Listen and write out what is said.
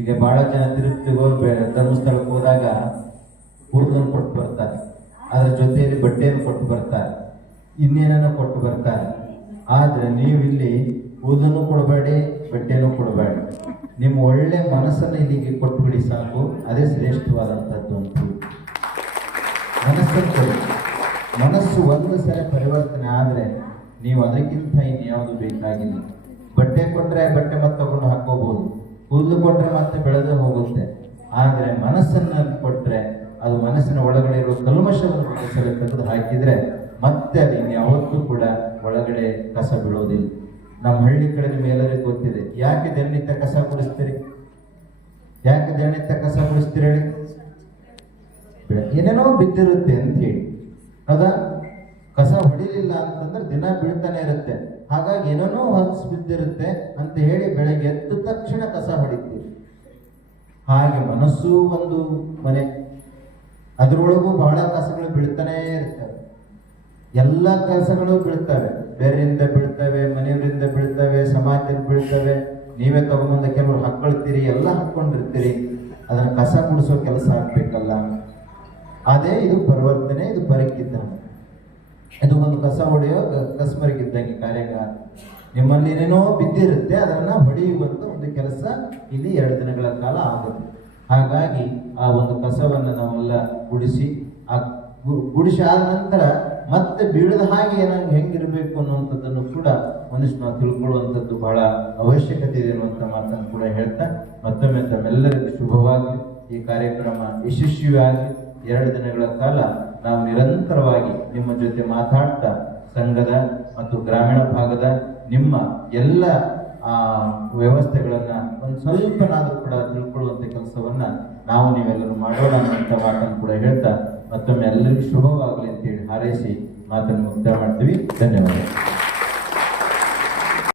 ಈಗ ಬಹಳ ಜನ ತಿರುಪತಿಗೋ ಧರ್ಮಸ್ಥಳಕ್ಕೆ ಹೋದಾಗ ಕೂದಲನ್ನು ಕೊಟ್ಟು ಬರ್ತಾರೆ, ಅದರ ಜೊತೆಯಲ್ಲಿ ಬಟ್ಟೆಯನ್ನು ಕೊಟ್ಟು ಬರ್ತಾರೆ, ಇನ್ನೇನನ್ನು ಕೊಟ್ಟು ಬರ್ತಾರೆ. ಆದ್ರೆ ನೀವು ಇಲ್ಲಿ ಕೂದಲನ್ನು ಕೊಡಬೇಡಿ, ಬಟ್ಟೆಯನ್ನು ಕೊಡಬೇಡಿ, ನಿಮ್ಮ ಒಳ್ಳೆ ಮನಸ್ಸನ್ನು ಇಲ್ಲಿಗೆ ಕೊಟ್ಟುಬಿಡಿ ಸಾಕು. ಅದೇ ಶ್ರೇಷ್ಠವಾದಂಥದ್ದು ಅಂತ. ಮನಸ್ಸನ್ನು ಕೊಡಿ. ಮನಸ್ಸು ಒಂದು ಸಲ ಪರಿವರ್ತನೆ ಆದರೆ ನೀವು ಅದಕ್ಕಿಂತ ಇನ್ಯಾವುದು ಬೇಕಾಗಿಲ್ಲ. ಬಟ್ಟೆ ಕೊಟ್ಟರೆ ಬಟ್ಟೆ ಮತ್ತೆ ತಗೊಂಡು ಹಾಕೋಬಹುದು, ಕೂದಲು ಕೊಟ್ಟರೆ ಮತ್ತೆ ಬೆಳೆದು ಹೋಗುತ್ತೆ. ಆದರೆ ಮನಸ್ಸನ್ನು ಕೊಟ್ಟರೆ ಅದು ಮನಸ್ಸಿನ ಒಳಗಡೆ ಇರುವ ಕಲ್ಮಶವನ್ನು ತೆಗೆದು ಹಾಕಿದರೆ ಮತ್ತೆ ಅದು ಇನ್ಯಾವತ್ತೂ ಕೂಡ ಒಳಗಡೆ ಕಸ ಬೀಳೋದಿಲ್ಲ. ನಮ್ಮ ಹಳ್ಳಿ ಕಡೆ ನಿಮ್ಗೆಲ್ಲರಿಗೂ ಗೊತ್ತಿದೆ. ಯಾಕೆ ದಿನನಿತ್ಯ ಕಸ ಗುಡಿಸ್ತೀರಿ? ಯಾಕೆ ದಿನನಿತ್ಯ ಕಸ ಗುಡಿಸ್ತೀರಿ ಹೇಳಿ? ಏನೇನೋ ಬಿದ್ದಿರುತ್ತೆ ಅಂತ ಹೇಳಿ. ಹೌದಾ? ಕಸ ಹೊಡಿಲಿಲ್ಲ ಅಂತಂದ್ರೆ ದಿನ ಬೀಳ್ತಾನೆ ಇರುತ್ತೆ. ಹಾಗಾಗಿ ಏನೇನೋ ಹೊಲಸು ಬಿದ್ದಿರುತ್ತೆ ಅಂತ ಹೇಳಿ ಬೆಳಗ್ಗೆ ಎದ್ದ ತಕ್ಷಣ ಕಸ ಹೊಡಿತೀವಿ. ಹಾಗೆ ಮನಸ್ಸು ಒಂದು ಮನೆ, ಅದರೊಳಗೂ ಬಹಳ ಕಸಗಳು ಬೀಳ್ತಾನೆ ಇರ್ತವೆ. ಎಲ್ಲ ಕೆಲಸಗಳು ಬೀಳ್ತವೆ, ಬೇರೆಯಿಂದ ಬೀಳ್ತವೆ, ಮನೆಯವರಿಂದ ಬೀಳ್ತವೆ, ಸಮಾಜದಿಂದ ಬೀಳ್ತವೆ. ನೀವೇ ತಗೊಂಬಂದ ಕೆಲವರು ಹಾಕೊಳ್ತೀರಿ, ಎಲ್ಲ ಹಾಕೊಂಡಿರ್ತೀರಿ. ಅದನ್ನ ಕಸ ಗುಡಿಸೋ ಕೆಲಸ ಆಗ್ಬೇಕಲ್ಲ. ಅದೇ ಇದು ಪರಿವರ್ತನೆ, ಇದು ಬರಕಿದ್ದಂಗೆ. ಇದು ಒಂದು ಕಸ ಹೊಡೆಯೋ ಕಸ್ಮರಿಗಿದ್ದಂಗೆ ಕಾರ್ಯಗಾರ. ನಿಮ್ಮಲ್ಲಿ ಏನೇನೋ ಬಿದ್ದಿರುತ್ತೆ, ಅದನ್ನ ಹೊಡೆಯುವಂತ ಒಂದು ಕೆಲಸ ಇಲ್ಲಿ 2 ದಿನಗಳ ಕಾಲ ಆಗುತ್ತೆ. ಹಾಗಾಗಿ ಆ ಒಂದು ಕಸವನ್ನು ನಾವೆಲ್ಲ ಗುಡಿಸಿ, ಆ ಗುಡಿಸಿ ಆದ ನಂತರ ಮತ್ತೆ ಬೀಳದ ಹಾಗೆ ಏನಾಗಿ ಹೆಂಗಿರ್ಬೇಕು ಅನ್ನುವಂಥದ್ದನ್ನು ಕೂಡ ಒಂದಿಷ್ಟು ನಾವು ತಿಳ್ಕೊಳ್ಳುವಂಥದ್ದು ಬಹಳ ಅವಶ್ಯಕತೆ ಇದೆ ಅನ್ನುವಂಥ ಮಾತನ್ನು ಕೂಡ ಹೇಳ್ತಾ ಮತ್ತೊಮ್ಮೆ ತಮ್ಮೆಲ್ಲರಿಗೂ ಶುಭವಾಗಿ ಈ ಕಾರ್ಯಕ್ರಮ ಯಶಸ್ವಿಯಾಗಿ 2 ದಿನಗಳ ಕಾಲ ನಾವು ನಿರಂತರವಾಗಿ ನಿಮ್ಮ ಜೊತೆ ಮಾತಾಡ್ತಾ ಸಂಘದ ಮತ್ತು ಗ್ರಾಮೀಣ ಭಾಗದ ನಿಮ್ಮ ಎಲ್ಲ ವ್ಯವಸ್ಥೆಗಳನ್ನ ಒಂದು ಸ್ವಲ್ಪನಾದ್ರೂ ಕೂಡ ತಿಳ್ಕೊಳ್ಳುವಂತ ಕೆಲಸವನ್ನ ನಾವು ನೀವೆಲ್ಲರೂ ಮಾಡೋಣ ಅನ್ನುವಂಥ ಮಾತನ್ನು ಕೂಡ ಹೇಳ್ತಾ ಮತ್ತೊಮ್ಮೆ ಎಲ್ಲರಿಗೂ ಶುಭವಾಗಲಿ ಅಂತೇಳಿ ಹಾರೈಸಿ ಮಾತನ್ನು ಮುಕ್ತಾಯ ಮಾಡ್ತೀವಿ. ಧನ್ಯವಾದ.